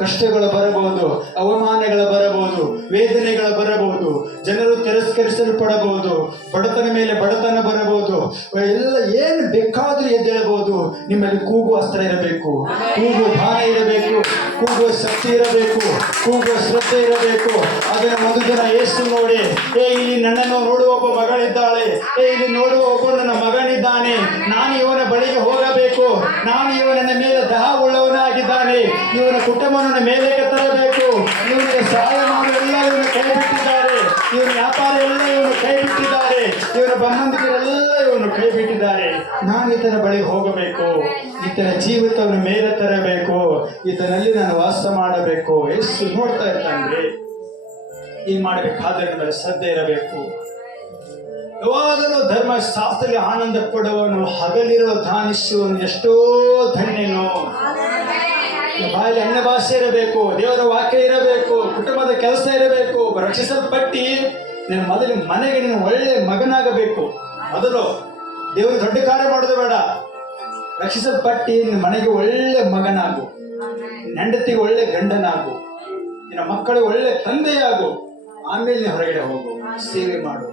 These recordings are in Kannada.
ಕಷ್ಟಗಳು ಬರಬಹುದು, ಅವಮಾನಗಳು ಬರಬಹುದು, ವೇದನೆಗಳು ಬರಬಹುದು, ಜನರು ತಿರಸ್ಕರಿಸಲ್ಪಡಬಹುದು, ಬಡತನ ಮೇಲೆ ಬಡತನ ಬರಬಹುದು, ಎಲ್ಲ ಏನು ಬೇಕಾದ್ರೂ ಎದ್ದೇಳಬಹುದು. ನಿಮ್ಮಲ್ಲಿ ಕೂಗುವ ಅಸ್ತ್ರ ಇರಬೇಕು, ಕೂಗುವ ಬಾಣ ಇರಬೇಕು, ಕೂಗುವ ಶಕ್ತಿ ಇರಬೇಕು, ಕೂಗುವ ಶ್ರದ್ಧೆ ಇರಬೇಕು. ಅದನ್ನು ಒಂದು ದಿನ ಯೇಸು ನೋಡಿ, ಇಲ್ಲಿ ನನ್ನನ್ನು ನೋಡುವ ಒಬ್ಬ ಮಗಳಿದ್ದಾಳೆ, ಇಲ್ಲಿ ನೋಡುವ ಒಬ್ಬ ನನ್ನ ಮಗನಿದ್ದಾನೆ, ನಾನು ಇವನ ಬಳಿಗೆ ಹೋಗಬೇಕು, ನಾನು ಇವನ ಮೇಲೆ ದಹ ಉಳ್ಳವನಾಗಿದ್ದಾನೆ, ಇವನ ಕುಟುಂಬವನ್ನು ಮೇಲಕ್ಕೆ ತರಬೇಕು, ಇವನಿಗೆ ಸಹಾಯ ಮಾಡುವೆಲ್ಲ ಇವನು ಕೈ ಬಿಟ್ಟಿದ್ದಾರೆ, ಇವನ ವ್ಯಾಪಾರ ಎಲ್ಲ ಇವನು ಕೈ ಬಿಟ್ಟಿದ್ದಾರೆ, ಇವರ ಸಂಬಂಧಿಕರೆಲ್ಲ ಇವನು ಕೈ ಬಿಟ್ಟಿದ್ದಾರೆ, ನಾನು ಈತನ ಬಳಿಗೆ ಹೋಗಬೇಕು, ಈತನ ಜೀವಿತವನ್ನು ಮೇಲೆ ತರಬೇಕು, ಈತನಲ್ಲಿ ನಾನು ವಾಸ ಮಾಡಬೇಕು. ಎಷ್ಟು ನೋಡ್ತಾ ಇರ್ತಾನೆ, ಏನ್ ಮಾಡಬೇಕಾದ್ರೆ ನಮಗೆ ಶ್ರದ್ಧೆ ಇರಬೇಕು. ಯಾವಾಗಲೂ ಧರ್ಮಶಾಸ್ತ್ರದಲ್ಲಿ ಆನಂದ ಪಡುವವನು, ಹಗಲಿರುವ ದಾನಿಸುವನು ಎಷ್ಟೋ ಧನ್ಯನು. ಬಾಯಲ್ಲಿ ಅನ್ನ ಭಾಷೆ ಇರಬೇಕು, ದೇವರ ವಾಕ್ಯ ಇರಬೇಕು, ಕುಟುಂಬದ ಕೆಲಸ ಇರಬೇಕು, ರಕ್ಷಿಸಲ್ಪಟ್ಟಿ ನಿನ್ನ ಮೊದಲು ಮನೆಗೆ ನೀನು ಒಳ್ಳೆ ಮಗನಾಗಬೇಕು. ಮೊದಲು ದೇವರು ದೊಡ್ಡ ಕಾರ್ಯ ಮಾಡೋದು ಬೇಡ, ರಕ್ಷಿಸಲ್ಪಟ್ಟಿ ನಿನ್ನ ಮನೆಗೆ ಒಳ್ಳೆ ಮಗನಾಗು, ಹೆಂಡತಿಗೆ ಒಳ್ಳೆ ಗಂಡನಾಗು, ನಿನ್ನ ಮಕ್ಕಳಿಗೆ ಒಳ್ಳೆ ತಂದೆಯಾಗು, ಆಮೇಲೆ ನೀನು ಹೊರಗಡೆ ಹೋಗು, ಸೇವೆ ಮಾಡು.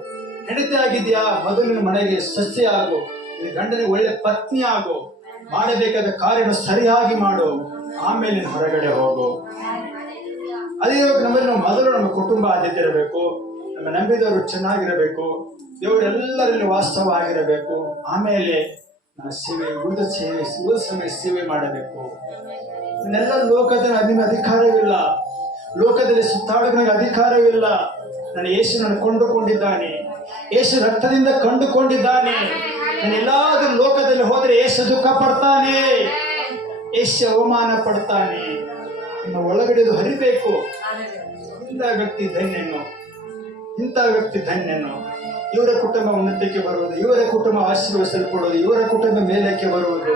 ಹೆಂಡತಿ ಆಗಿದ್ಯಾ, ಮೊದಲು ನಿನ್ನ ಮನೆಗೆ ಸಸ್ಯ ಆಗು, ನಿನ್ನ ಗಂಡನಿಗೆ ಒಳ್ಳೆ ಪತ್ನಿ ಆಗು, ಮಾಡಬೇಕಾದ ಕಾರ್ಯವನ್ನು ಸರಿಯಾಗಿ ಮಾಡು, ಆಮೇಲೆ ನೀನು ಹೊರಗಡೆ ಹೋಗು. ಅದೇ ನಮ್ಮಲ್ಲಿ ನಾವು ಮೊದಲು ನಮ್ಮ ಕುಟುಂಬ ಆದ್ಯತೆ ಇರಬೇಕು, ನಮ್ಮ ನಂಬಿದವರು ಚೆನ್ನಾಗಿರಬೇಕು, ದೇವರೆಲ್ಲರಲ್ಲಿ ವಾಸ್ತವವಾಗಿರಬೇಕು, ಆಮೇಲೆ ನಾವು ಉಳಿದ ಸಮಯ ಸೇವೆ ಮಾಡಬೇಕು. ಇನ್ನೆಲ್ಲ ಲೋಕದಲ್ಲಿ ನಿಮಗೆ ಅಧಿಕಾರವಿಲ್ಲ, ಲೋಕದಲ್ಲಿ ಸುತ್ತಾಡೋಕೆ ನನಗೆ ಅಧಿಕಾರವಿಲ್ಲ. ನಾನು ಯೇಸುವನ್ನು ಕೊಂಡುಕೊಂಡಿದ್ದಾನೆ, ಯೇಸು ರಕ್ತದಿಂದ ಕಂಡುಕೊಂಡಿದ್ದಾನೆ. ನಾನು ಎಲ್ಲಾದ್ರೂ ಲೋಕದಲ್ಲಿ ಹೋದರೆ ಯೇಸು ದುಃಖ ಪಡ್ತಾನೆ, ಯೇಸು ಅವಮಾನ ಪಡ್ತಾನೆ. ನಿಮ್ಮ ಒಳಗಡೆ ಹರಿಬೇಕು. ಇಂಥ ವ್ಯಕ್ತಿ ಧನ್ಯನು, ಇಂಥ ವ್ಯಕ್ತಿ ಧನ್ಯನು. ಇವರ ಕುಟುಂಬ ಉನ್ನತಕ್ಕೆ ಬರುವುದು, ಇವರ ಕುಟುಂಬ ಆಶೀರ್ವದಿಸಲ್ಪಡುವುದು, ಇವರ ಕುಟುಂಬ ಮೇಲಕ್ಕೆ ಬರುವುದು,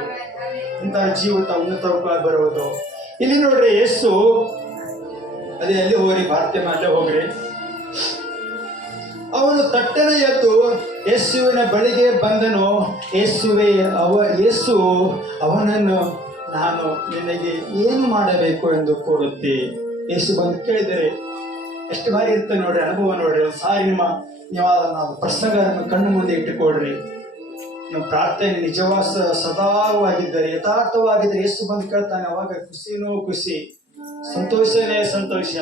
ಇಂತಹ ಜೀವಿತ ಉನ್ನತವಾಗಿ ಬರುವುದು. ಇಲ್ಲಿ ನೋಡ್ರಿ, ಯೇಸು ಅದೇ ಅಲ್ಲಿ ಹೋಗ್ರಿ, ಭಾರತೀಯ ಅಲ್ಲೇ ಹೋಗ್ರಿ. ಅವನು ತಟ್ಟನೆ ಎದ್ದು ಯೇಸುವಿನ ಬಳಿಗೆ ಬಂದನು. ಯೇಸು ಅವನನ್ನು, ನಾನು ನಿನಗೆ ಏನು ಮಾಡಬೇಕು ಎಂದು ಕೋರುತ್ತಿ? ಯೇಸು ಬಂದು ಕೇಳಿದರೆ ಎಷ್ಟು ಬಾರಿ ಇರ್ತದೆ ನೋಡ್ರಿ, ಅನುಭವ ನೋಡ್ರಿ. ಒಂದು ಸಾರಿ ನೀವು ಪ್ರಸಂಗ ಕಣ್ಣು ಮುಂದೆ ಇಟ್ಟುಕೊಡ್ರಿ. ನೀವು ಪ್ರಾರ್ಥನೆ ನಿಜವಾಸ ಸದಾವಾಗಿದ್ದರೆ, ಯಥಾರ್ಥವಾಗಿದ್ದರೆ ಯೇಸು ಬಂದು ಕೇಳ್ತಾನೆ. ಅವಾಗ ಖುಷಿನೋ ಖುಷಿ, ಸಂತೋಷನೇ ಸಂತೋಷ,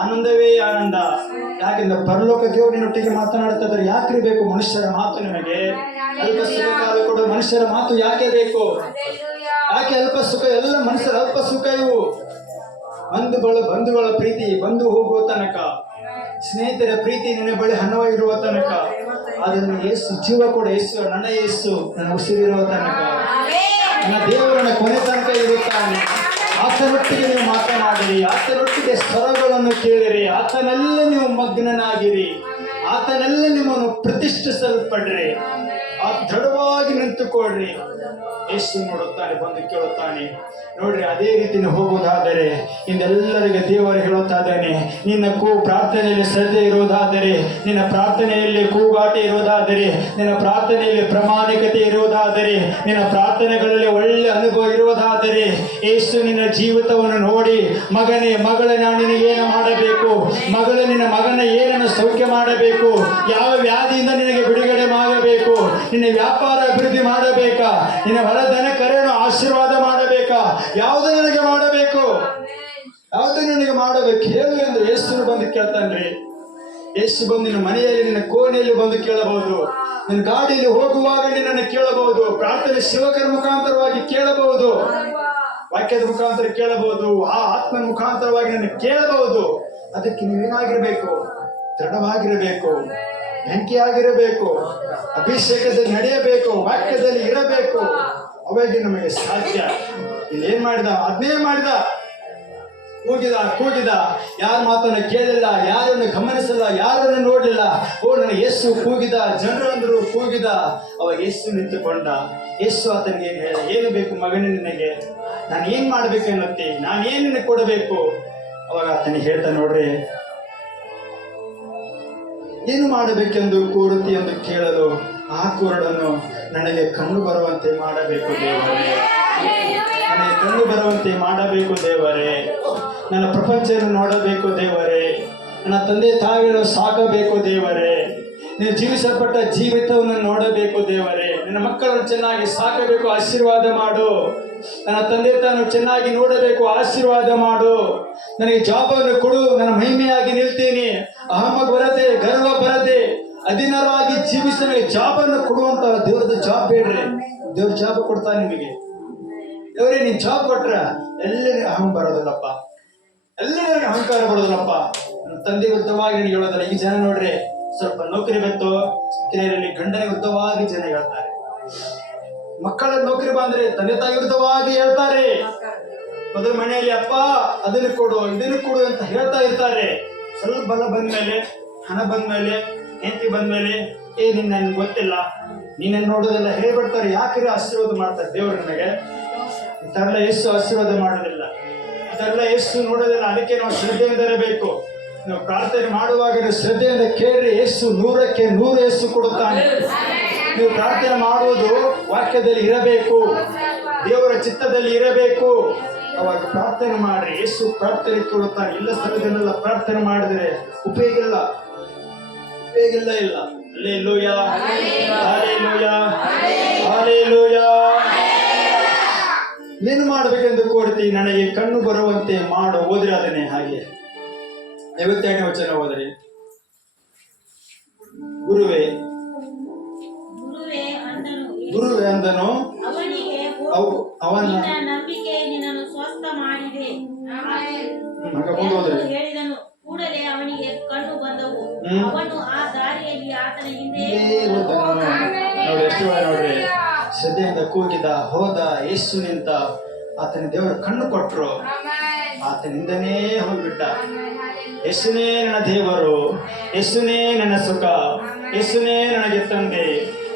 ಆನಂದವೇ ಆನಂದ. ಯಾಕೆಂದ್ರೆ ಪರಲೋಕ ದೇವರಿನೊಟ್ಟಿಗೆ ಮಾತನಾಡ್ತಾ ಇದ್ದಾರೆ. ಯಾಕ್ರಿ ಬೇಕು ಮನುಷ್ಯರ ಮಾತು? ನಿಮಗೆ ಅಲ್ಪ ಸುಖ ಕಾಲ ಕೊಡೋ ಮನುಷ್ಯರ ಮಾತು ಯಾಕೆ ಬೇಕು? ಯಾಕೆ ಅಲ್ಪ ಸುಖ? ಎಲ್ಲ ಮನುಷ್ಯರ ಅಲ್ಪ ಸುಖ ಇವು. ಬಂಧುಗಳ ಪ್ರೀತಿ ಬಂದು ಹೋಗುವ ತನಕ, ಸ್ನೇಹಿತರ ಪ್ರೀತಿ ನಿನ್ನ ಬಳಿ ಹಣವಾಗಿರುವ ತನಕ, ಅದನ್ನು ಯೇಸು ಜೀವ ಕೊಡ. ಯೇಸು ನನ್ನ ಯೇಸು ನನ್ನ ಉಸಿರಿರುವ ತನಕ, ನನ್ನ ದೇವರನ್ನ ಕೊನೆ ತನಕ ಇರುತ್ತಾನೆ. ಆತನೊಟ್ಟಿಗೆ ನೀವು ಮಾತನಾಡಿರಿ, ಆತನೊಟ್ಟಿಗೆ ಸ್ವರಗಳನ್ನು ಕೇಳಿರಿ, ಆತನೆಲ್ಲ ನೀವು ಮಗ್ನನಾಗಿರಿ, ಆತನೆಲ್ಲ ನಿಮ್ಮನ್ನು ಪ್ರತಿಷ್ಠಿಸಲ್ಪಡ್ರಿ, ಆ ದೃಢವಾಗಿ ನಿಂತುಕೊಳ್ಳ್ರಿ. ಯೇಸು ನೋಡುತ್ತಾನೆ, ಬಂದು ಕೇಳುತ್ತಾನೆ. ನೋಡ್ರಿ, ಅದೇ ರೀತಿ ಹೋಗುವುದಾದರೆ ಇಂದೆಲ್ಲರಿಗೆ ದೇವರು ಹೇಳುತ್ತಾ ಇದ್ದಾನೆ, ನಿನ್ನ ಪ್ರಾರ್ಥನೆಯಲ್ಲಿ ಶ್ರದ್ಧೆ ಇರುವುದಾದರೆ, ನಿನ್ನ ಪ್ರಾರ್ಥನೆಯಲ್ಲಿ ಕೂಗಾಟ ಇರುವುದಾದರೆ, ನಿನ್ನ ಪ್ರಾರ್ಥನೆಯಲ್ಲಿ ಪ್ರಾಮಾಣಿಕತೆ ಇರುವುದಾದರೆ, ನಿನ್ನ ಪ್ರಾರ್ಥನೆಗಳಲ್ಲಿ ಒಳ್ಳೆ ಅನುಭವ ಇರುವುದಾದರೆ, ಯೇಸು ನಿನ್ನ ಜೀವಿತವನ್ನು ನೋಡಿ, ಮಗನೇ ಮಗಳೇ, ನಾನು ನಿನಗೇನು ಮಾಡಬೇಕು? ಮಗಳು, ನಿನ್ನ ಮಗನ ಏನನ್ನು ಸೌಖ್ಯ ಮಾಡಬೇಕು? ಯಾವ ವ್ಯಾಧಿಯಿಂದ ನಿನಗೆ ಬಿಡುಗಡೆ ಮಾಡಬೇಕು? ನಿನ್ನ ವ್ಯಾಪಾರ ಅಭಿವೃದ್ಧಿ ಮಾಡಬೇಕಾ? ನಿನ್ನ ಹೊಲದನ ಕರೆಯನ್ನು ಆಶೀರ್ವಾದ ಮಾಡಬೇಕಾ? ಯಾವುದು ನನಗೆ ಮಾಡಬೇಕು? ಯಾವುದು ನನಗೆ ಮಾಡಬೇಕು ಹೇಳು ಎಂದು ಯೇಸು ಬಂದು ಕೇಳ್ತಾನ್ರಿ. ಯೇಸು ಬಂದು ನಿನ್ನ ಮನೆಯಲ್ಲಿ, ನಿನ್ನ ಕೋಣೆಯಲ್ಲಿ ಬಂದು ಕೇಳಬಹುದು, ನಿನ್ನ ಗಾಡಿಯಲ್ಲಿ ಹೋಗುವಾಗ ನಿನ್ನನ್ನು ಕೇಳಬಹುದು, ಪ್ರಾರ್ಥನೆ ಶಿವಕರ ಮುಖಾಂತರವಾಗಿ ಕೇಳಬಹುದು, ವಾಕ್ಯದ ಮುಖಾಂತರ ಕೇಳಬಹುದು, ಆ ಆತ್ಮನ ಮುಖಾಂತರವಾಗಿ ನನ್ನ ಕೇಳಬಹುದು. ಅದಕ್ಕೆ ನೀವೇನಾಗಿರ್ಬೇಕು? ದೃಢವಾಗಿರಬೇಕು, ಬೆಂಕಿಯಾಗಿರಬೇಕು, ಅಭಿಷೇಕದಲ್ಲಿ ನಡೆಯಬೇಕು, ವಾಕ್ಯದಲ್ಲಿ ಇರಬೇಕು. ಅವಾಗ ನಮಗೆ ಸಾಧ್ಯ. ಇಲ್ಲಿ ಏನ್ ಮಾಡಿದ? ಅದನ್ನೇ ಮಾಡಿದ. ಕೂಗಿದ, ಯಾರ ಮಾತನ್ನು ಕೇಳಿಲ್ಲ, ಯಾರನ್ನು ಗಮನಿಸಲ್ಲ, ಯಾರನ್ನು ನೋಡಲಿಲ್ಲ. ನನ್ನ ಯೇಸು ಕೂಗಿದ, ಜನರು ಅಂದರು ಕೂಗಿದ. ಅವಾಗ ಯೇಸು ನಿಂತುಕೊಂಡ. ಯೇಸು ಆತನಿಗೆ ಹೇಳ, ಏನು ಬೇಕು ಮಗನೇ ನಿನಗೆ? ನಾನು ಏನ್ ಮಾಡ್ಬೇಕು ಅನ್ನತ್ತೆ? ನಾನು ಏನ್ ನಿನಗೆ ಕೊಡಬೇಕು? ಅವಾಗ ಆತನಿಗೆ ಹೇಳ್ತಾ, ನೋಡ್ರಿ, ಏನು ಮಾಡಬೇಕೆಂದು ಕೋರುತ್ತಿ ಎಂದು ಕೇಳಲು, ಆ ಕುರುಡನ್ನು ನನಗೆ ಕಣ್ಣು ಬರುವಂತೆ ಮಾಡಬೇಕು ದೇವರೇ. ನನಗೆ ಕಣ್ಣು ಬರುವಂತೆ ಮಾಡಬೇಕು ದೇವರೇ. ನನ್ನ ಪ್ರಪಂಚವನ್ನು ನೋಡಬೇಕು ದೇವರೇ. ನನ್ನ ತಂದೆ ತಾಯಿಗಳು ಸಾಕಬೇಕು ದೇವರೇ. ನೀನು ಜೀವಿಸಲ್ಪಟ್ಟ ಜೀವಿತವನ್ನು ನೋಡಬೇಕು ದೇವರೇ. ನನ್ನ ಮಕ್ಕಳನ್ನು ಚೆನ್ನಾಗಿ ಸಾಕಬೇಕು, ಆಶೀರ್ವಾದ ಮಾಡು. ನನ್ನ ತಂದೆ ತಾನು ಚೆನ್ನಾಗಿ ನೋಡಬೇಕು, ಆಶೀರ್ವಾದ ಮಾಡು. ನನಗೆ ಜಾಬನ್ನು ಕೊಡು, ನನ್ನ ಮಹಿಮೆಯಾಗಿ ನಿಲ್ತೀನಿ. ಅಹಮ ಬರದೆ, ಗರ್ವ ಬರದೆ, ಅಧೀನರಾಗಿ ಜೀವಿಸಲು ಜಾಬನ್ನು ಕೊಡುವಂತ ದೇವ್ರದ ಜಾಬ್ ಬೇಡ್ರಿ. ದೇವ್ರ ಜಾಬ್ ಕೊಡ್ತಾನೆ ನಿಮಗೆ. ದೇವರೇ ನೀನ್ ಜಾಬ್ ಕೊಟ್ರ ಎಲ್ಲಿ ಅಹಂ ಬರೋದಿಲ್ಲಪ್ಪ, ಎಲ್ಲಿ ನನಗೆ ಅಹಂಕಾರ ಬರೋದಿಲ್ಲಪ್ಪ. ನನ್ನ ತಂದೆ ವಿರುದ್ಧವಾಗಿ ನನಗೆ ಹೇಳೋದಿಲ್ಲ. ಈ ಜನ ನೋಡ್ರಿ, ಸ್ವಲ್ಪ ನೌಕರಿ ಬಂತು ಸ್ತ್ರೀಯರಲ್ಲಿ ಗಂಡನ ವಿರುದ್ಧವಾಗಿ ಜನ ಹೇಳ್ತಾರೆ. ಮಕ್ಕಳ ನೌಕರಿ ಬಂದ್ರೆ ತಂದೆ ತಾಯಿ ವಿರುದ್ಧವಾಗಿ ಹೇಳ್ತಾರೆ. ಮೊದಲ ಮನೆಯಲ್ಲಿ ಅಪ್ಪ ಅದನ್ನು ಕೊಡು ಇದನ್ನು ಕೊಡು ಅಂತ ಹೇಳ್ತಾ ಇರ್ತಾರೆ. ಸ್ವಲ್ಪ ಬಲ ಬಂದ್ಮೇಲೆ, ಹಣ ಬಂದ್ಮೇಲೆ, ಹೆಂಡತಿ ಬಂದ್ಮೇಲೆ, ನಿನ್ನ ನನ್ಗೆ ಗೊತ್ತಿಲ್ಲ, ನೀನನ್ನು ನೋಡೋದೆಲ್ಲ ಹೇಳ್ಬಿಡ್ತಾರೆ. ಯಾಕೆ ಆಶೀರ್ವಾದ ಮಾಡ್ತಾರೆ ದೇವರು ನನಗೆ? ಇದೆಲ್ಲ ಎಷ್ಟು ಆಶೀರ್ವಾದ ಮಾಡೋದಿಲ್ಲ, ಇದೆಲ್ಲ ಎಷ್ಟು ನೋಡೋದಿಲ್ಲ. ಅದಕ್ಕೆ ನಾವು ಶ್ರದ್ಧೆಯಿಂದ ಇರಬೇಕು. ನಾವು ಪ್ರಾರ್ಥನೆ ಮಾಡುವಾಗ ಶ್ರದ್ಧೆಯಿಂದ ಕೇಳ್ರಿ, ಯೇಸು 100ಕ್ಕೆ 100 ಯೇಸು ಕೊಡುತ್ತಾನೆ. ನೀವು ಪ್ರಾರ್ಥನೆ ಮಾಡುವುದು ವಾಕ್ಯದಲ್ಲಿ ಇರಬೇಕು, ದೇವರ ಚಿತ್ತದಲ್ಲಿ ಇರಬೇಕು. ಅವಾಗ ಪ್ರಾರ್ಥನೆ ಮಾಡ್ರಿ, ಯೇಸು ಪ್ರಾರ್ಥನೆ ಕೊಡುತ್ತಾನೆ. ಇಲ್ಲ ಸ್ಥಳದಲ್ಲೆಲ್ಲ ಪ್ರಾರ್ಥನೆ ಮಾಡಿದ್ರೆ ಉಪಯೋಗ ಇಲ್ಲ. Hallelujah, hallelujah, hallelujah. ಏನು ಮಾಡಬೇಕೆಂದು ಕೋರ್ತಿ, ನನಗೆ ಕಣ್ಣು ಬರುವಂತೆ ಮಾಡು. ಓದ್ರಿ ಅದನ್ನೇ ಹಾಗೆ 52ನೇ ವಚನ ಓದ್ರಿ. ಗುರುವೇ ಅಂದನು ಅವನ ನಂಬಿಕೆ ನಿನ್ನನ್ನು ಸ್ವಸ್ಥ ಮಾಡಿದೆ ಹೇಳಿದನು. ಕೂಡಲೇ ಅವನಿಗೆ ಕಣ್ಣು ಬಂದವು. ಅವನು ಆ ದಾರಿಯಲ್ಲಿ ಆತನ ಹಿಂದೆ ನೋಡ್ರಿ, ಶ್ರದ್ಧೆಯಿಂದ ಕೂಗಿದ, ಹೋದ, ಯೇಸು ನಿಂತ, ಆತನ ದೇವರು ಕಣ್ಣು ಕೊಟ್ಟರು, ಆತನಿಂದನೇ ಹೋಗ್ಬಿಟ್ಟ. ಯೇಸುನೇ ನನ್ನ ದೇವರು, ಯೇಸುನೇ ನನ್ನ ಸುಖ, ಯೇಸುನೇ ನನಗೆ ತಂದೆ,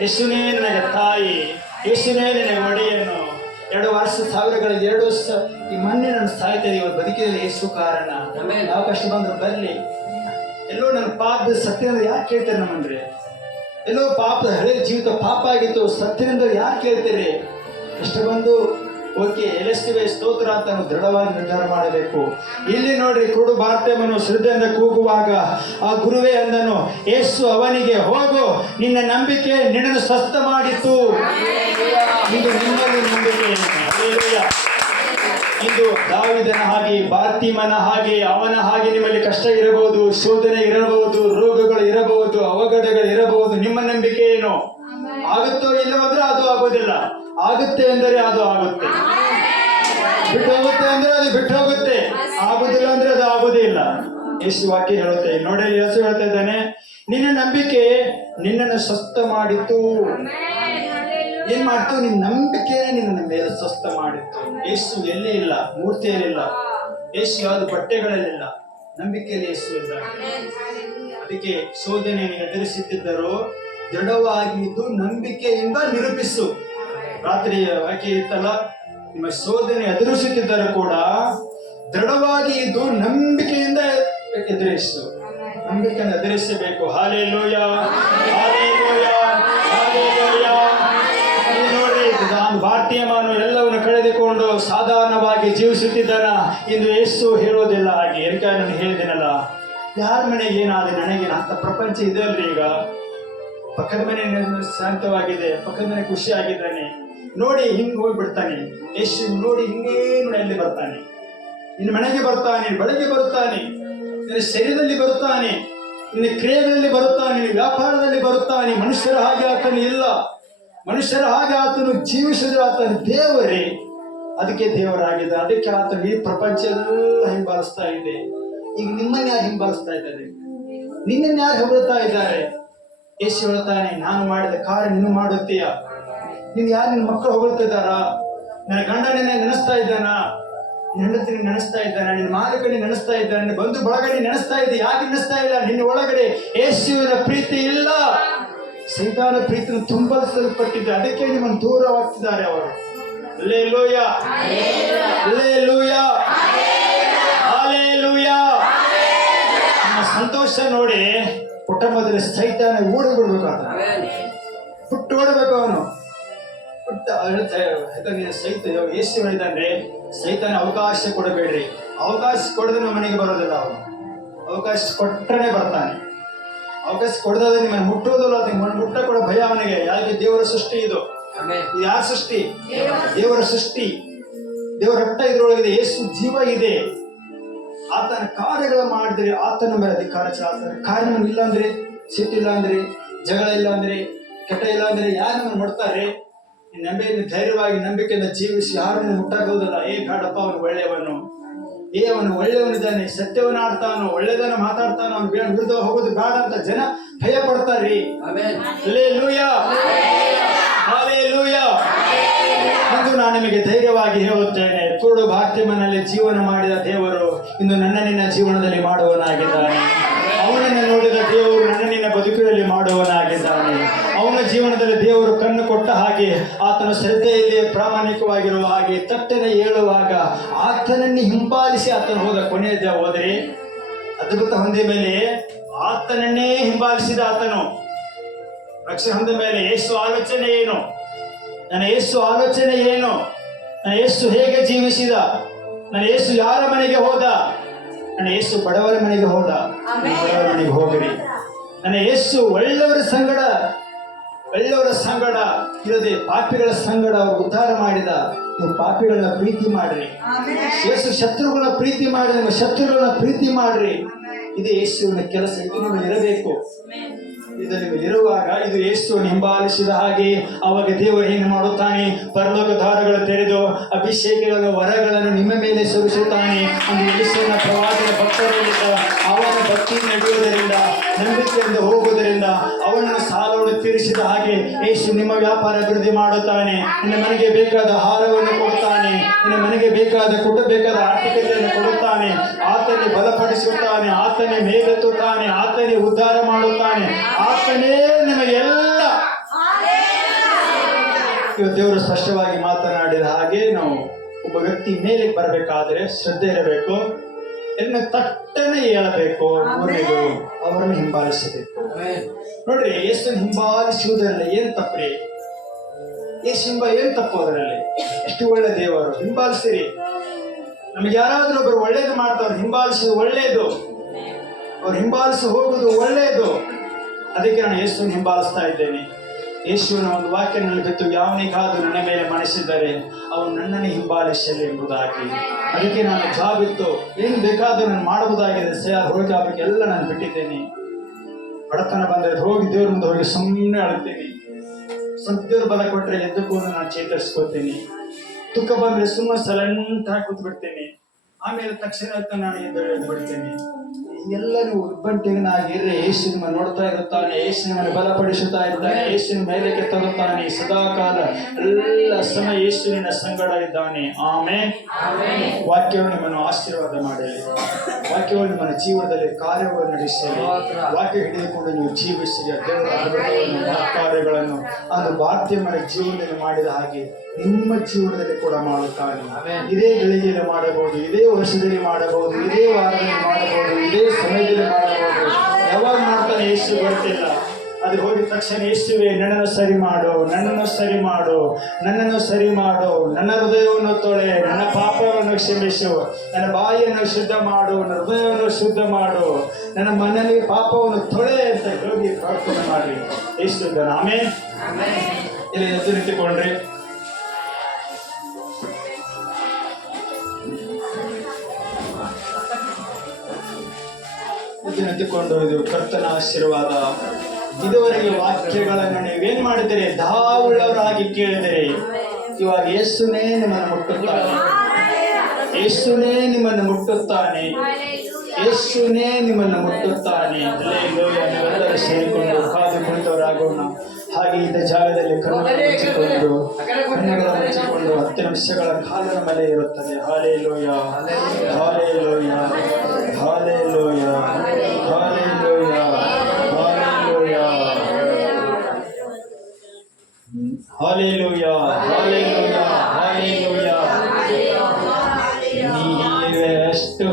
ಯೇಸುನೇ ನನಗೆ ತಾಯಿ, ಯೇಸುನೇ ನನಗೆ ಒಡೆಯನು. 2 ವರ್ಷ ಸಾವಿರಗಳ 2 ವರ್ಷ ಈ ಮೊನ್ನೆ ನಾನು ಸಾಯ್ತಾ ಇವರು ಬದುಕಿದಲ್ಲಿ ಯೇಸು ಕಾರಣ. ಯಾವ ಕಷ್ಟ ಬಂದ್ರು ಬರ್ಲಿ. ಎಲ್ಲೋ ನನ್ನ ಪಾಪದ ಸತ್ಯದಿಂದ ಯಾಕೆ ಕೇಳ್ತಾರೆ ನಮ್ಮಂದ್ರೆ? ಎಲ್ಲೋ ಪಾಪದ ಹಳೆ ಜೀವಿತ ಪಾಪ ಆಗಿತ್ತು, ಸತ್ಯದಿಂದ ಯಾಕೆ ಕೇಳ್ತೀರಿ? ಕಷ್ಟ ಬಂದು ಓಕೆ ಎಲೆಸ್ಟಿವೆ ಸ್ತೋತ್ರ ಅಂತ ನಾವು ದೃಢವಾಗಿ ನಿರ್ಧಾರ ಮಾಡಬೇಕು. ಇಲ್ಲಿ ನೋಡ್ರಿ, ಕುರುಡು ಬಾರ್ತೆಮನು ಶ್ರದ್ಧೆಯಿಂದ ಕೂಗುವಾಗ ಆ ಗುರುವೇ ಅಂದನು, ಯೇಸು ಅವನಿಗೆ, ಹೋಗು, ನಿನ್ನ ನಂಬಿಕೆ ನಿನ್ನನ್ನು ಸ್ವಸ್ಥ ಮಾಡಿತು. ಇದು ನಿಮ್ಮಲ್ಲಿ ನಂಬಿಕೆ. ಇದು ದಾವಿದನ ಹಾಗೆ, ಬಾರ್ತಿಮನ ಹಾಗೆ, ಅವನ ಹಾಗೆ ನಿಮ್ಮಲ್ಲಿ ಕಷ್ಟ ಇರಬಹುದು, ಶೋಧನೆ ಇರಬಹುದು, ರೋಗಗಳು ಇರಬಹುದು, ಅವಘಡಗಳು ಇರಬಹುದು. ನಿಮ್ಮ ನಂಬಿಕೆ ಏನು? ಆಗುತ್ತೋ ಇಲ್ಲವಂದ್ರೆ ಅದು ಆಗೋದಿಲ್ಲ, ಆಗುತ್ತೆ ಎಂದರೆ ಅದು ಆಗುತ್ತೆ, ಬಿಟ್ಟು ಹೋಗುತ್ತೆ ಅಂದ್ರೆ ಅದು ಬಿಟ್ಟು ಹೋಗುತ್ತೆ, ಆಗುದಿಲ್ಲ ಅಂದ್ರೆ ಅದು ಆಗೋದೇ ಇಲ್ಲ. ಯೇಸು ವಾಕ್ಯ ಹೇಳುತ್ತೆ ನೋಡಿ, ಯೇಸು ಹೇಳ್ತಾ ಇದ್ದಾನೆ, ನಿನ್ನ ನಂಬಿಕೆ ನಿನ್ನನ್ನು ಸ್ವಸ್ಥ ಮಾಡಿತು. ಏನ್ ಮಾಡ್ತು? ನಿನ್ನ ನಂಬಿಕೆನೇ ನಿನ್ನ ಮೇಲೆ ಸ್ವಸ್ಥ ಮಾಡಿತ್ತು. ಯೇಸು ಎಲ್ಲಿ ಇಲ್ಲ, ಮೂರ್ತಿಯಲ್ಲಿಲ್ಲ, ಯೇಸು ಯಾವುದು ಬಟ್ಟೆಗಳಲ್ಲಿಲ್ಲ, ನಂಬಿಕೆಯಲ್ಲಿ ಯೇಸು ಇದ್ದಾನೆ. ಅದಕ್ಕೆ ಶೋಧನೆ ಎದುರಿಸುತ್ತಿದ್ದರು, ದೃಢವಾಗಿ ಇದ್ದು ನಂಬಿಕೆಯಿಂದ ನಿರೂಪಿಸು. ರಾತ್ರಿ ವಾಕ್ಯ ಇತ್ತಲ್ಲ, ನಿಮ್ಮ ಶೋಧನೆ ಎದುರಿಸುತ್ತಿದ್ದರೂ ಕೂಡ ದೃಢವಾಗಿ ಇದ್ದು ನಂಬಿಕೆಯಿಂದ ಎದುರಿಸು. ನಂಬಿಕೆಯನ್ನು ಎದುರಿಸಬೇಕು. Hallelujah, hallelujah, hallelujah. ನೋಡಿ, ಬಾರ್ತಿಮನು ಎಲ್ಲವನ್ನು ಕಳೆದುಕೊಂಡು ಸಾಧಾರಣವಾಗಿ ಜೀವಿಸುತ್ತಿದ್ದಾನ. ಇಂದು ಯೇಸು ಹೇಳೋದಿಲ್ಲ ಹಾಗೆ. ಯಾಕೆ ನಾನು ಹೇಳಿದ್ದೇನಲ್ಲ, ಯಾರ ಮನೆಗೆ ಏನಾದ್ರೆ ನನಗೇನು ಅಂತ ಪ್ರಪಂಚ ಇದೆ ಅಲ್ರಿ. ಈಗ ಪಕ್ಕದ ಮನೆ ಶಾಂತವಾಗಿದೆ, ಪಕ್ಕದ ಮನೆ ಖುಷಿ ಆಗಿದ್ದಾನೆ, ನೋಡಿ ಹಿಂಗೆ ಹೋಗ್ಬಿಡ್ತಾನೆ. ಯೇಸು ನೋಡಿ ಹಿಂಗೇ ನೋಡಿ ಅಲ್ಲಿ ಬರ್ತಾನೆ, ನಿನ್ನ ಮನೆಗೆ ಬರ್ತಾನೆ, ಬೆಳಗ್ಗೆ ಬರುತ್ತಾನೆ, ನಿನ್ನ ಶರೀರದಲ್ಲಿ ಬರುತ್ತಾನೆ, ನಿನ್ನ ಕ್ರಿಯೆಗಳಲ್ಲಿ ಬರುತ್ತಾನೆ, ನಿನ್ನ ವ್ಯಾಪಾರದಲ್ಲಿ ಬರುತ್ತಾನೆ. ಮನುಷ್ಯರ ಹಾಗೆ ಆತನು ಇಲ್ಲ, ಮನುಷ್ಯರ ಹಾಗೆ ಆತನು ಜೀವಿಸಿದ್ರೆ ಆತನ ದೇವರೇ. ಅದಕ್ಕೆ ದೇವರಾಗಿದೆ. ಅದಕ್ಕೆ ಆತನು ಈ ಪ್ರಪಂಚ ಎಲ್ಲ ಹಿಂಬಾಲಿಸ್ತಾ ಇದೆ. ಈಗ ನಿಮ್ಮನ್ನ ಯಾರು ಹಿಂಬಾಲಿಸ್ತಾ ಇದ್ದಾರೆ? ನಿನ್ನನ್ನು ಯಾರು ಹೊಗಳ್ತಾ ಇದ್ದಾರೆ? ಯೇಸು ಹೇಳ್ತಾನೆ, ನಾನು ಮಾಡಿದ ಕಾರ್ಯ ನೀನು ಮಾಡುತ್ತೀಯ. ನೀನು ಯಾರು ನಿನ್ನ ಮಕ್ಕಳು ಹೊಗಳ್ತಿದ್ದಾರಾ? ನನ್ನ ಗಂಡನೇ ನೆನೆಸ್ತಾ ಇದ್ದಾನ, ನಿನ್ನ ಹೆಂಡತಿನ ನೆನೆಸ್ತಾ ಇದ್ದಾನ, ನಿನ್ನ ಮಾಲಕನೇ ನೆನೆಸ್ತಾ ಇದ್ದಾನೆ, ನಿನ್ನ ಬಂಧು ಬಳಗನೇ ನೆನೆಸ್ತಾ ಇದೆ. ಯಾಕೆ ನೆನೆಸ್ತಾ ಇಲ್ಲ? ನಿನ್ನ ಒಳಗಡೆ ಯೇಸುವಿನ ಪ್ರೀತಿ ಇಲ್ಲ, ಸೈತಾನ ಪ್ರೀತಿಯನ್ನು ತುಂಬಲ್ಪಟ್ಟಿದೆ. ಅದಕ್ಕೆ ನಿಮ್ಮನ್ನು ದೂರವಾಗ್ತಿದ್ದಾರೆ ಅವರು. Hallelujah, hallelujah, hallelujah. ನಿಮ್ಮ ಸಂತೋಷ ನೋಡಿ ಕುಟುಂಬದಲ್ಲಿ ಸೈತಾನ ಓಡಿ ಬಿಡ್ಬೇಕು, ಬಿಟ್ಟು ಓಡಬೇಕು. ಅವನು ಬಿಟ್ಟು ಯೇಸು ಹೇಳಿದಂದ್ರೆ ಸೈತಾನ ಅವಕಾಶ ಕೊಡಬೇಡ್ರಿ. ಅವಕಾಶ ಕೊಡದೆ ನಮ್ಮ ಮನೆಗೆ ಬರೋದಿಲ್ಲ. ಅವನು ಅವಕಾಶ ಕೊಟ್ಟರೆ ಬರ್ತಾನೆ. ಅವಕಾಶ ಕೊಡದಾದ್ರೆ ನಿಮ್ಮನ್ನು ಮುಟ್ಟೋದಿಲ್ಲ. ನಿಮ್ಮನ್ನು ಮುಟ್ಟ ಕೂಡ ಭಯ ಅವನಿಗೆ. ಯಾಕೆ? ದೇವರ ಸೃಷ್ಟಿ ಇದು. ಇದು ಯಾರ ಸೃಷ್ಟಿ? ದೇವರ ಸೃಷ್ಟಿ. ದೇವರ ರಕ್ತ ಇದ್ರೊಳಗಿದೆ. ಯೇಸು ಜೀವ ಇದೆ. ಆತನ ಕಾರ್ಯಗಳು ಮಾಡಿದ್ರೆ ಆತನ ಮೇಲೆ ಅಧಿಕಾರ ಚಾಲ್ತಾರೆ. ಕಾರ್ಯ ಇಲ್ಲ ಅಂದ್ರೆ, ಸಿಟ್ಟಿಲ್ಲ ಅಂದ್ರೆ, ಜಗಳ ಇಲ್ಲ ಅಂದ್ರೆ, ಕೆಟ್ಟ ಇಲ್ಲ ಅಂದ್ರೆ ಯಾರು ನಮ್ಮನ್ನು ಮಾಡ್ತಾರೆ? ನಂಬಿಕೆಯಿಂದ ಧೈರ್ಯವಾಗಿ ನಂಬಿಕೆಯಿಂದ ಜೀವಿಸಿ ಯಾರನ್ನು ಮುಟ್ಟಾಗೋದಿಲ್ಲ. ಬೇಡಪ್ಪ, ಅವನು ಒಳ್ಳೆಯವನು, ಅವನು ಒಳ್ಳೆಯವನಿದ್ದಾನೆ, ಸತ್ಯವನ್ನ ಆಡ್ತಾನೋ, ಒಳ್ಳೆದನ್ನ ಮಾತಾಡ್ತಾನೋ, ಅವ್ನು ವಿರುದ್ಧ ಹೋಗೋದು ಬೇಡ ಅಂತ ಜನ ಭಯ ಪಡ್ತಾರ್ರಿ. Hallelujah, hallelujah. ಇಂದು ನಾನು ನಿಮಗೆ ಧೈರ್ಯವಾಗಿ ಹೇಳುತ್ತೇನೆ, ಕುರುಡು ಬಾರ್ತಿಮನಲ್ಲಿ ಜೀವನ ಮಾಡಿದ ದೇವರು ಇಂದು ನನ್ನ ನಿನ್ನ ಜೀವನದಲ್ಲಿ ಮಾಡುವನಾಗಿದ್ದಾನೆ. ಅವನನ್ನು ನೋಡಿದ ದೇವರು ನನ್ನ ನಿನ್ನ ಬದುಕಿನಲ್ಲಿ ಮಾಡುವನಾಗಿದ್ದಾನೆ. ಅವನ ಜೀವನದಲ್ಲಿ ದೇವರು ಕಣ್ಣು ಕೊಟ್ಟ ಹಾಗೆ, ಆತನ ಶ್ರದ್ಧೆಯಲ್ಲಿ ಪ್ರಾಮಾಣಿಕವಾಗಿರುವ ಹಾಗೆ, ತಟ್ಟನೆ ಹೇಳುವಾಗ ಆತನನ್ನೇ ಹಿಂಬಾಲಿಸಿ ಆತನು ಹೋದ. ಕೊನೆಯ ಹೋದರೆ ಅದ್ಭುತ ಹೊಂದಿದ ಮೇಲೆ ಆತನನ್ನೇ ಹಿಂಬಾಲಿಸಿದ ಆತನು ರಕ್ಷಣೆ ಹೊಂದ ಮೇಲೆ ಯೇಸು ಆಲೋಚನೆ ಏನು? ನನ್ನ ಯೇಸು ಆಲೋಚನೆ ಏನು? ನನ್ನ ಯೇಸು ಹೇಗೆ ಜೀವಿಸಿದ? ನನ್ನ ಯೇಸು ಯಾರ ಮನೆಗೆ ಹೋದ? ನನ್ನ ಯೇಸು ಬಡವರ ಮನೆಗೆ ಹೋದ. ಬಡವರ ಮನೆಗೆ ಹೋಗ್ರಿ. ನನ್ನ ಯೇಸು ಒಳ್ಳೆಯವರ ಸಂಗಡ ಇರದೆ ಪಾಪಿಗಳ ಸಂಗಡ ಅವರು ಉದ್ಧಾರ ಮಾಡಿದ. ನೀವು ಪಾಪಿಗಳನ್ನ ಪ್ರೀತಿ ಮಾಡ್ರಿ. ಯೇಸು ಶತ್ರುಗಳನ್ನ ಪ್ರೀತಿ ಮಾಡ್ರಿ. ನಿಮ್ಮ ಶತ್ರುಗಳನ್ನ ಪ್ರೀತಿ ಮಾಡ್ರಿ. ಇದು ಯೇಸುವಿನ ಕೆಲಸ. ಇದು ನಿಮಗೆ ಇರಬೇಕು. ಇದು ನಿಮಗೆ ಇರುವಾಗ ಇದು ಯೇಸುವನ್ನು ಹಿಂಬಾಲಿಸಿದ ಹಾಗೆ ಅವಾಗ ದೇವರು ಏನು ಮಾಡುತ್ತಾನೆ? ಪರಲೋಕ ದ್ವಾರಗಳು ತೆರೆದು ಅಭಿಷೇಕಗಳ ವರಗಳನ್ನು ನಿಮ್ಮ ಮೇಲೆ ಸುರಿಸುತ್ತಾನೆ. ಒಂದು ಯೇಸುವಿನ ಪ್ರವಾದಿಯ ಭಕ್ತರಿಂದ ಅವನ ಭಕ್ತಿ ನಡೆಯುವುದರಿಂದ, ನಂಬಿಕೆಯಿಂದ ಹೋಗುವುದರಿಂದ ಅವನನ್ನು ಸಾಲವನ್ನು ತೀರಿಸಿದ ಹಾಗೆ ಯೇಸು ನಿಮ್ಮ ವ್ಯಾಪಾರ ಅಭಿವೃದ್ಧಿ ಮಾಡುತ್ತಾನೆ. ನಿನ್ನ ಮನೆಗೆ ಬೇಕಾದ ಆಹಾರವನ್ನು ಕೊಡುತ್ತಾನೆ. ನಿನ್ನ ಮನೆಗೆ ಬೇಕಾದ ಬೇಕಾದ ಆರ್ಥಿಕತೆಯನ್ನು ಕೊಡುತ್ತಾನೆ. ಆತನೇ ಬಲಪಡಿಸುತ್ತಾನೆ. ಆತನೇ ಮೇಲೆತ್ತುತ್ತಾನೆ. ಆತನೇ ಉದ್ಧಾರ ಮಾಡುತ್ತಾನೆ. ಆತನೇ ನಿಮಗೆಲ್ಲ. ಇವತ್ತು ದೇವರು ಸ್ಪಷ್ಟವಾಗಿ ಮಾತನಾಡಿದ ಹಾಗೆ ನಾವು ಒಬ್ಬ ವ್ಯಕ್ತಿ ಮೇಲೆ ಬರಬೇಕಾದ್ರೆ ಶ್ರದ್ಧೆ ಇರಬೇಕು. ಎಲ್ಲ ತಟ್ಟನೆ ಹೇಳಬೇಕು. ಅವರನ್ನು ಹಿಂಬಾಲಿಸಬೇಕು. ನೋಡ್ರಿ, ಯೇಸುವನ್ನು ಹಿಂಬಾಲಿಸುವುದರಲ್ಲಿ ಏನ್ ತಪ್ಪ್ರಿ? ಯೇಸು ಏನ್ ತಪ್ಪು ಅದರಲ್ಲಿ? ಎಷ್ಟು ಒಳ್ಳೆ ದೇವರು. ಹಿಂಬಾಲಿಸಿರಿ. ನಮಗೆ ಯಾರಾದ್ರೂ ಒಬ್ಬರು ಒಳ್ಳೇದು ಮಾಡ್ತಾರೆ, ಹಿಂಬಾಲಿಸೋದು ಒಳ್ಳೇದು. ಅವ್ರು ಹಿಂಬಾಲಿಸಿ ಹೋಗುದು ಒಳ್ಳೇದು. ಅದಕ್ಕೆ ನಾನು ಯೇಸುವನ್ನು ಹಿಂಬಾಲಿಸ್ತಾ ಇದ್ದೇನೆ. ಯೇಸುವಿನ ಒಂದು ವಾಕ್ಯನಲ್ಲಿ ಬಿತ್ತು, ಯಾವನಿಗಾದರೂ ನನ್ನ ಮೇಲೆ ಮನಸ್ಸಿದ್ದರೆ ಅವನು ನನ್ನನ್ನು ಹಿಂಬಾಲಿಸಲಿ ಎಂಬುದಾಗಿ. ಅದಕ್ಕೆ ನಾನು ಜಾಬಿತ್ತು ಏನು ಬೇಕಾದರೂ ನಾನು ಮಾಡುವುದಾಗಿದೆ. ಹೋಗಿ ಆಗಬೇಕು ಎಲ್ಲ ನಾನು ಬಿಟ್ಟಿದ್ದೇನೆ. ಬಡತನ ಬಂದರೆ ಹೋಗಿ ದೇವ್ರ ಮುಂದೆ ಹೋಗಿ ಸುಮ್ಮನೆ ಅಳ್ತೀನಿ. ಸ್ವಲ್ಪ ದೇವ್ರ ಬಲ ಕೊಟ್ಟರೆ ಎದ್ದುಕೊಂಡು ನಾನು ಚೇತರಿಸ್ಕೊತೀನಿ. ದುಃಖ ಬಂದರೆ ಸುಮ್ಮನೆ ಸೈಲೆಂಟ್ ಆಗಿ ಕೂತ್ಬಿಡ್ತೀನಿ. ಆಮೇಲೆ ತಕ್ಷಣ ನಾನು ಎದ್ದು ಬಿಡ್ತೇನೆ. ಎಲ್ಲ ನೀವು ಉಬ್ಬಂಟಿಗನಾಗಿರ್ರಿ. ಯೇಸು ನಿಮ್ಮ ನೋಡ್ತಾ ಇರುತ್ತಾನೆ. ಯೇಸು ನಿಮ್ಮನ್ನು ಬಲಪಡಿಸುತ್ತಾ ಇದ್ದಾನೆ. ಯೇಸುವಿನ ಮೇಲಕ್ಕೆ ತರುತ್ತಾನೆ. ಸದಾಕಾಲ ಎಲ್ಲ ಸಮಯ ಯೇಸುವಿನ ಸಂಗಡ ಇದ್ದಾನೆ. ಆಮೆನ್. ವಾಕ್ಯವು ನಿಮ್ಮನ್ನು ಆಶೀರ್ವಾದ ಮಾಡಲಿ. ವಾಕ್ಯವು ನಿಮ್ಮನ್ನ ಜೀವನದಲ್ಲಿ ಕಾರ್ಯವನ್ನು ನಡೆಸಲಿ. ವಾಕ್ಯ ಹಿಡಿದುಕೊಂಡು ನೀವು ಜೀವಿಸಿರಿ. ದೇವರ ಅದ್ಭುತವನ್ನು ಕಾರ್ಯಗಳನ್ನು ಅದು ಬಾರ್ತಿಮನ ಜೀವನದಲ್ಲಿ ಮಾಡಿದ ಹಾಗೆ ನಿಮ್ಮ ಜೀವನದಲ್ಲಿ ಕೂಡ ಮಾಡುತ್ತಾನೆ. ಇದೇ ಗಳಿಗೆಯಲ್ಲಿ ಮಾಡಬಹುದು, ಇದೇ ವರ್ಷದಲ್ಲಿ ಮಾಡಬಹುದು, ಇದೇ ವಾರದಲ್ಲಿ ಮಾಡಬಹುದು, ಇದೇ ಸಮಯದಲ್ಲಿ ಮಾಡಬಹುದು. ಯಾವಾಗ ಮಾಡ್ತಾನೆ ಯೇಸು ಗೊತ್ತಿಲ್ಲ. ಅದು ಹೋಗಿದ ತಕ್ಷಣ ಯೇಸುವೆ ನನ್ನನ್ನು ಸರಿ ಮಾಡು, ನನ್ನನ್ನು ಸರಿ ಮಾಡು, ನನ್ನನ್ನು ಸರಿ ಮಾಡು, ನನ್ನ ಹೃದಯವನ್ನು ತೊಳೆ, ನನ್ನ ಪಾಪವನ್ನು ಕ್ಷಮಿಸು, ನನ್ನ ಬಾಯಿಯನ್ನು ಶುದ್ಧ ಮಾಡು, ನನ್ನ ಹೃದಯವನ್ನು ಶುದ್ಧ ಮಾಡು, ನನ್ನ ಮನೆಯಲ್ಲಿ ಪಾಪವನ್ನು ತೊಳೆ ಅಂತ ಹೋಗಿ ಪ್ರಾರ್ಥನೆ ಮಾಡಿ. ಯೇಸು ಇದ್ದಾನೆ. ಆಮೇಲೆ ಇಲ್ಲಿ ಎದ್ದು ನಿಂತುಕೊಂಡ್ರಿ. ನಿಂತುಕೊಂಡು ಇದು ಕರ್ತನ ಆಶೀರ್ವಾದ. ಇದುವರೆಗೆ ವಾಕ್ಯಗಳನ್ನು ನೀವೇನ್ ಮಾಡಿದರೆ ದಾವುಳ್ಳವರಾಗಿ ಕೇಳಿದರೆ, ಇವಾಗ ಯೇಸುನೇ ನಿಮ್ಮನ್ನು ಮುಟ್ಟುತ್ತಾನೆ. ಯೇಸುನೇ ನಿಮ್ಮನ್ನು ಮುಟ್ಟುತ್ತಾನೆ. ಯೇಸುನೇ ನಿಮ್ಮನ್ನು ಮುಟ್ಟುತ್ತಾನೆ. ನೀವೆಲ್ಲರೂ ಸೇರಿಕೊಂಡು ಕಾದು ಕುಳಿತವರಾಗೋಣ. ಹಾಗೆ ಇದ್ದ ಜಾಗದಲ್ಲಿ ಕಣ್ಣುಗಳನ್ನು ಮುಚ್ಚಿಕೊಂಡು 10 ನಿಮಿಷಗಳ ಕಾಲದ ಮೇಲೆ ಇರುತ್ತದೆ. Hallelujah, hallelujah, hallelujah, hallelujah, hallelujah, hallelujah, hallelujah, hallelujah. ನೀವೆಷ್ಟು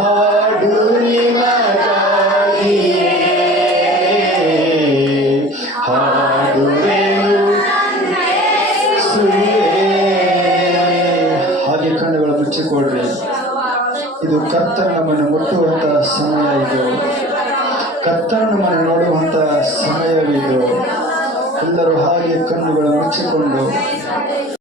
ಹಾಡು ನಿಮಗಾಗಿಯೇ ಹಾಡುವೆನು ಯೇಸುವೇ. ಹಾಗೆ ಕಣ್ಣುಗಳು ಮುಚ್ಚಿಕೊಡ್ರಿ. ಇದು ಕರ್ತನ ನಮ್ಮನ್ನು ಮುಟ್ಟುವಂತಹ ಸಮಯ, ಇದು ಕರ್ತನ ನಮ್ಮನ್ನು ನೋಡುವಂತಹ ಸಮಯವಿದು. ಎಲ್ಲರೂ ಹಾಗೆ ಕಣ್ಣುಗಳು ಮುಚ್ಚಿಕೊಂಡು